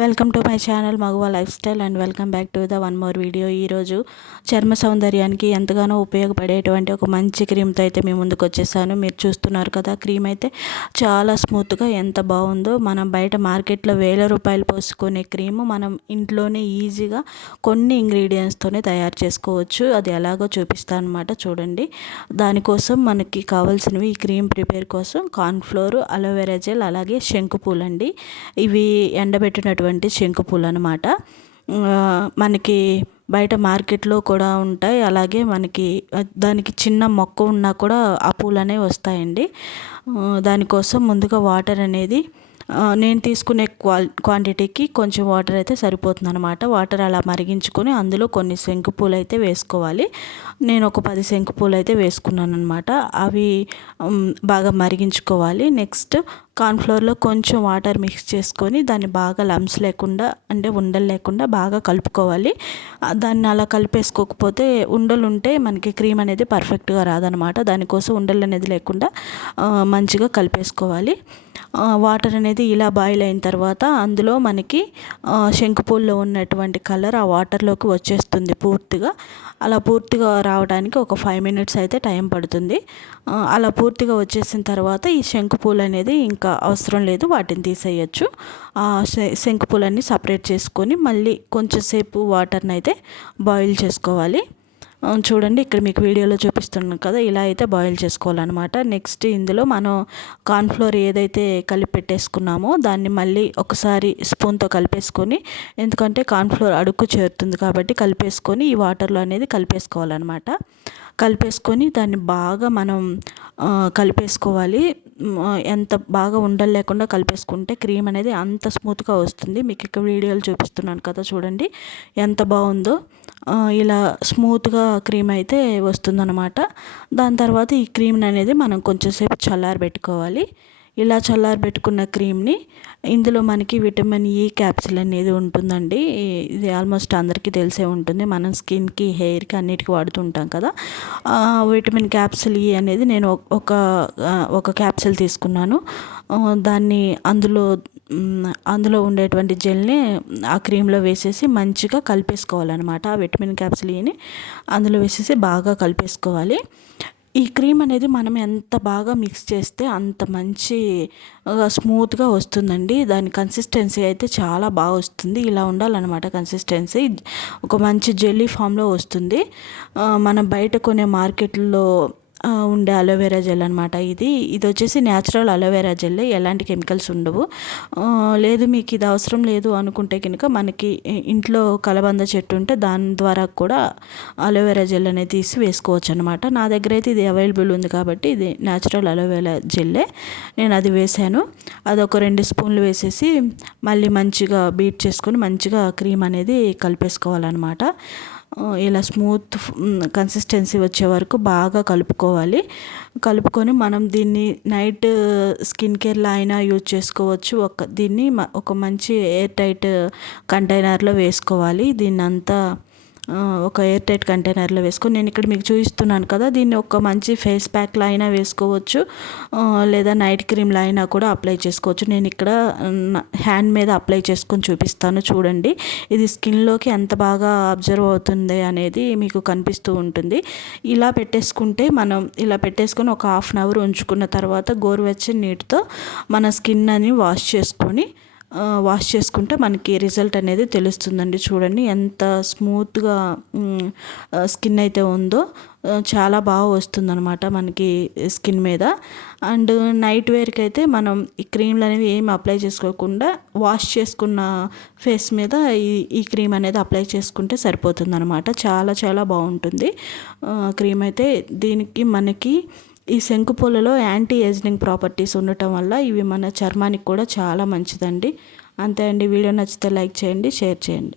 Welcome to my channel Maguva lifestyle and welcome back to the one more video. ఈరోజు చర్మ సౌందర్యానికి ఎంతగానో ఉపయోగపడేటువంటి ఒక మంచి క్రీమ్తో అయితే మేము ముందుకు వచ్చేసాను. మీరు చూస్తున్నారు కదా క్రీమ్ అయితే చాలా స్మూత్గా ఎంత బాగుందో. మనం బయట మార్కెట్లో వేల రూపాయలు పోసుకునే క్రీమ్ మనం ఇంట్లోనే ఈజీగా కొన్ని ఇంగ్రీడియంట్స్తోనే తయారు చేసుకోవచ్చు. అది ఎలాగో చూపిస్తాను అనమాట చూడండి. దానికోసం మనకి కావాల్సినవి ఈ క్రీమ్ ప్రిపేర్ కోసం కార్న్ఫ్లోర్ అలోవెరా జెల్ అలాగే శంకు పూలండి. ఇవి ఎండబెట్టినట్టు ఉన్నటువంటి శంకు పూలు అనమాట మనకి బయట మార్కెట్లో కూడా ఉంటాయి. అలాగే మనకి దానికి చిన్న మొక్క ఉన్నా కూడా ఆ పూలు అనేవి వస్తాయండి దానికోసం ముందుగా వాటర్ అనేది నేను తీసుకునే క్వాల్ క్వాంటిటీకి కొంచెం వాటర్ అయితే సరిపోతుంది అనమాట వాటర్ అలా మరిగించుకొని అందులో కొన్ని శంకు పూలు అయితే వేసుకోవాలి. నేను ఒక పది శంకు పూలు అయితే వేసుకున్నాను అనమాట అవి బాగా మరిగించుకోవాలి. నెక్స్ట్ కార్న్ఫ్లోర్లో కొంచెం వాటర్ మిక్స్ చేసుకొని దాన్ని బాగా లమ్స్ లేకుండా అంటే ఉండలు లేకుండా బాగా కలుపుకోవాలి. దాన్ని అలా కలిపేసుకోకపోతే ఉండలు ఉంటే మనకి క్రీమ్ అనేది పర్ఫెక్ట్గా రాదనమాట. దానికోసం ఉండలు అనేది లేకుండా మంచిగా కలిపేసుకోవాలి. వాటర్ అనేది ఇలా బాయిల్ అయిన తర్వాత అందులో మనకి శంకుపూల్లో ఉన్నటువంటి కలర్ ఆ వాటర్లోకి వచ్చేస్తుంది పూర్తిగా. అలా పూర్తిగా రావడానికి ఒక ఫైవ్ మినిట్స్ అయితే టైం పడుతుంది. అలా పూర్తిగా వచ్చేసిన తర్వాత ఈ శంకుపూలు అనేది ఇంకా అవసరం లేదు వాటిని తీసేయచ్చు. శంకుపూలన్నీ సపరేట్ చేసుకొని మళ్ళీ కొంచెంసేపు వాటర్ని అయితే బాయిల్ చేసుకోవాలి. చూడండి ఇక్కడ మీకు వీడియోలో చూపిస్తున్నాను కదా ఇలా అయితే బాయిల్ చేసుకోవాలన్నమాట. నెక్స్ట్ ఇందులో మనం కార్న్ఫ్లోర్ ఏదైతే కలిపి పెట్టేసుకున్నామో దాన్ని మళ్ళీ ఒకసారి స్పూన్తో కలిపేసుకొని ఎందుకంటే కార్న్ఫ్లోర్ అడుక్కు చేరుతుంది కాబట్టి కలిపేసుకొని ఈ వాటర్లో అనేది కలిపేసుకోవాలన్నమాట. కలిపేసుకొని దాన్ని బాగా మనం కలిపేసుకోవాలి. ఎంత బాగా ఉండలు లేకుండా కలిపేసుకుంటే క్రీమ్ అనేది అంత స్మూత్గా వస్తుంది. మీకు ఇక్కడ వీడియోలు చూపిస్తున్నాను కదా చూడండి. ఎంత బాగుందో. ఇలా స్మూత్గా క్రీమ్ అయితే వస్తుందన్నమాట. దాని తర్వాత ఈ క్రీమ్ అనేది మనం కొంచెంసేపు చల్లారబెట్టుకోవాలి. ఇలా చల్లారబెట్టుకున్న క్రీమ్ని ఇందులో మనకి విటమిన్ ఈ క్యాప్సిల్ అనేది ఉంటుందండి. ఇది ఆల్మోస్ట్ అందరికీ తెలిసే ఉంటుంది. మనం స్కిన్కి హెయిర్కి అన్నిటికీ వాడుతుంటాం కదా. విటమిన్ క్యాప్సిల్ ఈ అనేది నేను ఒక ఒక క్యాప్సిల్ తీసుకున్నాను. దాన్ని అందులో అందులో ఉండేటువంటి జెల్ని ఆ క్రీమ్లో వేసేసి మంచిగా కలిపేసుకోవాలన్నమాట. ఆ విటమిన్ క్యాప్సిల్ని అందులో వేసేసి బాగా కలిపేసుకోవాలి. ఈ క్రీమ్ అనేది మనం ఎంత బాగా మిక్స్ చేస్తే అంత మంచి స్మూత్గా వస్తుందండి. దాని కన్సిస్టెన్సీ అయితే చాలా బాగా వస్తుంది. ఇలా ఉండాలన్నమాట కన్సిస్టెన్సీ ఒక మంచి జెల్లీ ఫామ్లో వస్తుంది. మనం బయట కొనే మార్కెట్లో ఉండే అలోవెరా జెల్ అనమాట ఇది. ఇది వచ్చేసి న్యాచురల్ అలోవెరా జెల్. ఎలాంటి కెమికల్స్ ఉండవు. లేదు మీకు ఇది అవసరం లేదు అనుకుంటే కనుక మనకి ఇంట్లో కలబంద చెట్టు ఉంటే దాని ద్వారా కూడా అలోవెరా జెల్ అనేది తీసి వేసుకోవచ్చు అనమాట నా దగ్గర అయితే ఇది అవైలబుల్ ఉంది కాబట్టి ఇది న్యాచురల్ అలోవెరా జెల్లే నేను అది వేసాను. అది ఒక రెండు స్పూన్లు వేసేసి మళ్ళీ మంచిగా బీట్ చేసుకొని మంచిగా క్రీమ్ అనేది కలిపేసుకోవాలన్నమాట. ఇలా స్మూత్ కన్సిస్టెన్సీ వచ్చే వరకు బాగా కలుపుకోవాలి. కలుపుకొని మనం దీన్ని నైట్ స్కిన్ కేర్లో అయినా యూజ్ చేసుకోవచ్చు. ఒక దీన్ని ఒక మంచి ఎయిర్ టైట్ కంటైనర్లో వేసుకోవాలి. దీన్ని అంతా ఒక ఎయిర్ టైట్ కంటైనర్లో వేసుకొని నేను ఇక్కడ మీకు చూపిస్తున్నాను కదా దీన్ని ఒక మంచి ఫేస్ ప్యాక్లో అయినా వేసుకోవచ్చు. లేదా నైట్ క్రీమ్లో అయినా కూడా అప్లై చేసుకోవచ్చు. నేను ఇక్కడ హ్యాండ్ మీద అప్లై చేసుకొని చూపిస్తాను చూడండి. ఇది స్కిన్లోకి ఎంత బాగా అబ్జర్వ్ అవుతుంది అనేది మీకు కనిపిస్తూ ఉంటుంది. ఇలా పెట్టేసుకుంటే మనం ఇలా పెట్టేసుకొని ఒక హాఫ్ అన్ అవర్ ఉంచుకున్న తర్వాత గోరువెచ్చని నీటితో మన స్కిన్ అని వాష్ చేసుకొని వాష్ చేసుకుంటే మనకి రిజల్ట్ అనేది తెలుస్తుందండి. చూడండి ఎంత స్మూత్గా స్కిన్ అయితే ఉందో చాలా బాగా వస్తుందన్నమాట మనకి స్కిన్ మీద. అండ్ నైట్ వేర్కి అయితే మనం ఈ క్రీమ్లు అనేవి ఏమి అప్లై చేసుకోకుండా వాష్ చేసుకున్న ఫేస్ మీద ఈ ఈ క్రీమ్ అనేది అప్లై చేసుకుంటే సరిపోతుంది అనమాట చాలా చాలా బాగుంటుంది. క్రీమ్ అయితే దీనికి మనకి ఈ శంకుపూలలో యాంటీ ఏజింగ్ ప్రాపర్టీస్ ఉండటం వల్ల ఇవి మన చర్మానికి కూడా చాలా మంచిదండి. అంతే అండి. వీడియో నచ్చితే లైక్ చేయండి షేర్ చేయండి.